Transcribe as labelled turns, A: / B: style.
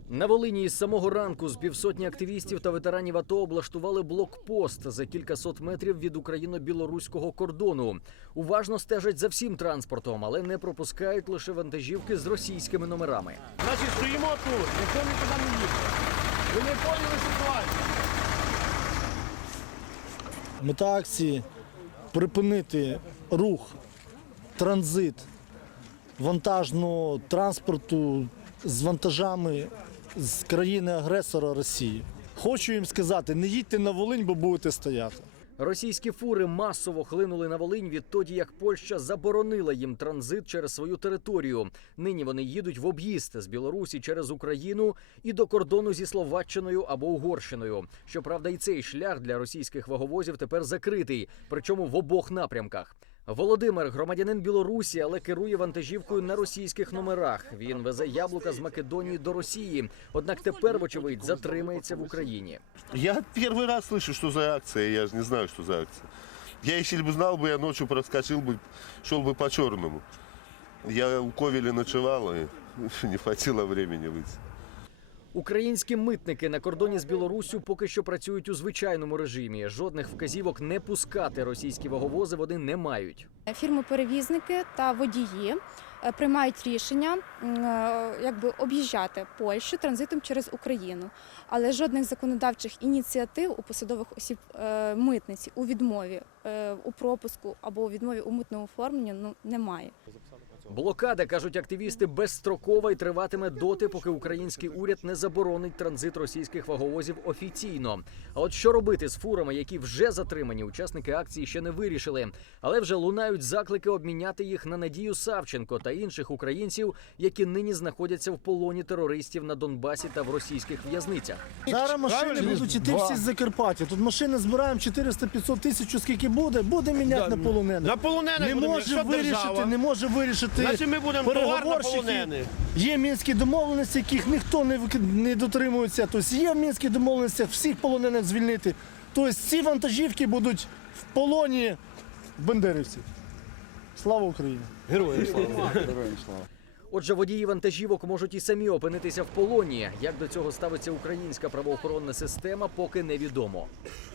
A: На Волині із самого ранку з півсотні активістів та ветеранів АТО облаштували блокпост за кількасот метрів від україно-білоруського кордону. Уважно стежать за всім транспортом, але не пропускають лише вантажівки з російськими номерами.
B: Значить, стоїмо тут, ніхто нікуди не їде. Ви не поняли ситуацію?
C: Мета акції – припинити рух, транзит вантажного транспорту з вантажами з країни-агресора Росії. Хочу їм сказати, не їдьте на Волинь, бо будете стояти.
A: Російські фури масово хлинули на Волинь відтоді, як Польща заборонила їм транзит через свою територію. Нині вони їдуть в об'їзд з Білорусі через Україну і до кордону зі Словаччиною або Угорщиною. Щоправда, і цей шлях для російських ваговозів тепер закритий, причому в обох напрямках. Володимир – громадянин Білорусі, але керує вантажівкою на російських номерах. Він везе яблука з Македонії до Росії, однак тепер, вочевидь, затримається в Україні.
D: Я первый раз слышу, что за акция, я же не знаю, что за акция. Я, если бы знал, я ночью проскочил бы, шел бы по черному. Я у Ковеля ночевал, и не хватило времени выйти.
A: Українські митники на кордоні з Білоруссю поки що працюють у звичайному режимі. Жодних вказівок не пускати російські ваговози вони не мають.
E: Фірми-перевізники та водії приймають рішення об'їжджати Польщу транзитом через Україну. Але жодних законодавчих ініціатив у посадових осіб митниці у відмові у пропуску або у відмові у митному оформленні немає.
A: Блокада, кажуть активісти, безстрокова і триватиме доти, поки український уряд не заборонить транзит російських ваговозів офіційно. А от що робити з фурами, які вже затримані, учасники акції ще не вирішили. Але вже лунають заклики обміняти їх на Надію Савченко та інших українців, які нині знаходяться в полоні терористів на Донбасі та в російських в'язницях.
C: Зараз машини будуть іти всі з Закарпаття. Тут машини збираємо 400-500 тисяч, скільки буде міняти на полонених.
B: На полонених
C: Не може вирішити
B: Значить, ми будемо товар на
C: переговорщики.
B: полонених.
C: Є мінські домовленості, яких ніхто не дотримується. Тобто є в мінських домовленостях всіх полонених звільнити. Тобто ці вантажівки будуть в полоні бандерівців. Слава Україні!
B: Героям слава.
A: Отже, водії вантажівок можуть і самі опинитися в полоні. Як до цього ставиться українська правоохоронна система, поки невідомо.